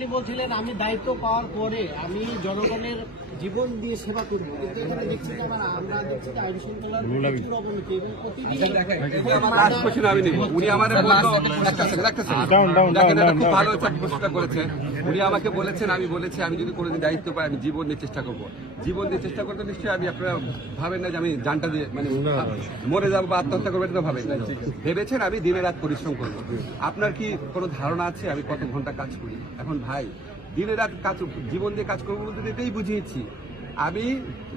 আপনি বলছিলেন আমি দায়িত্ব পাওয়ার পরে আমি জনগণের জীবন দিয়ে সেবা করব। কিন্তু এখানে দেখছি যে আমার আমরা দেখছি যে আইন শৃঙ্খলার প্রচুর অবনতি এবং প্রতিদিন নিব। উনি আমাদের খুব ভালো একটা উনি আমাকে বলেছেন আমি বলেছি আমি যদি কোনোদিন দায়িত্ব পাই আমি জীবন দিয়ে চেষ্টা করব। জীবন দিয়ে চেষ্টা করতে নিশ্চয়ই আমি আপনারা ভাবেন না যে আমি জানটা দিয়ে মানে মরে যাব বা আত্মহত্যা করবেন এটা ভাবেন না। ভেবেছেন আমি দিনে রাত পরিশ্রম করব। আপনার কি কোনো ধারণা আছে? আমি কত ঘণ্টা কাজ করি? এখন ভাই দিনে রাত কাজ জীবন দিয়ে কাজ করব বলতে এটাই বুঝিয়েছি। আমি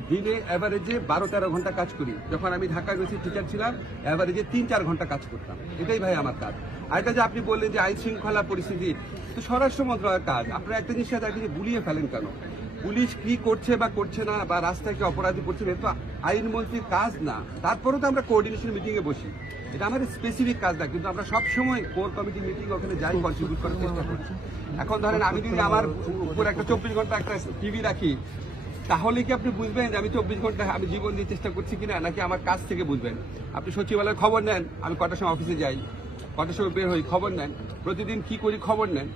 দিনে অ্যাভারেজে বারো তেরো ঘণ্টা কাজ করি। যখন আমি ঢাকা ইউনিভার্সিটি টিচার ছিলাম অ্যাভারেজে তিন চার ঘণ্টা কাজ করতাম। এটাই ভাই আমার কাজ। আর এটা যে আপনি বললেন যে আইন শৃঙ্খলা পরিস্থিতি, তো স্বরাষ্ট্র মন্ত্রণালয়ের কাজ, আপনারা একটা জিনিস তাকে যে গুলিয়ে ফেলেন কেন? পুলিশ কি করছে বা করছে না, বা রাস্তায় কি অপরাধী করছে এটা তো আইনমন্ত্রীর কাজ না। তারপরেও তো আমরা কোঅর্ডিনেশন মিটিংয়ে বসি। এটা আমাদের স্পেসিফিক কাজ না, কিন্তু আমরা সবসময় কোর কমিটি মিটিং ওখানে যাই কন্ট্রিবিউট করার চেষ্টা করছি এখন ধরেন আমি যদি আমার উপর একটা চব্বিশ ঘণ্টা একটা টিভি রাখি তাহলে কি আপনি বুঝবেন যে আমি চব্বিশ ঘণ্টা আমি জীবন দিয়ে চেষ্টা করছি কিনা, নাকি আমার কাজ থেকে বুঝবেন? আপনি সচিবালয়ের খবর নেন, আমি কটার সময় অফিসে যাই, কটার সময় বের হই, খবর নেন, প্রতিদিন কি করি খবর নেন।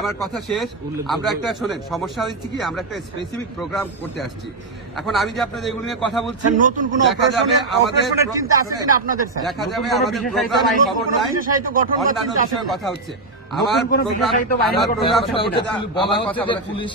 আমার কথা শেষ। আমরা একটা শোনেন সমস্যা হচ্ছে কি আমরা একটা স্পেসিফিক প্রোগ্রাম করতে আসছি। এখন আমি যে আপনাদের এগুলো নিয়ে কথা বলছি নতুন কোনো দেখা যাবে আমাদের অপারেশনের চিন্তা আছে শোনেন, কিনা আপনাদের, স্যার? দেখা যাবে আমাদের প্রোগ্রামে খবর নাই বিশেষায়িত গঠন বা অন্যান্য বিষয়ে কথা হচ্ছে। আমার প্রোগ্রাম আমার কথা বলা শেষ।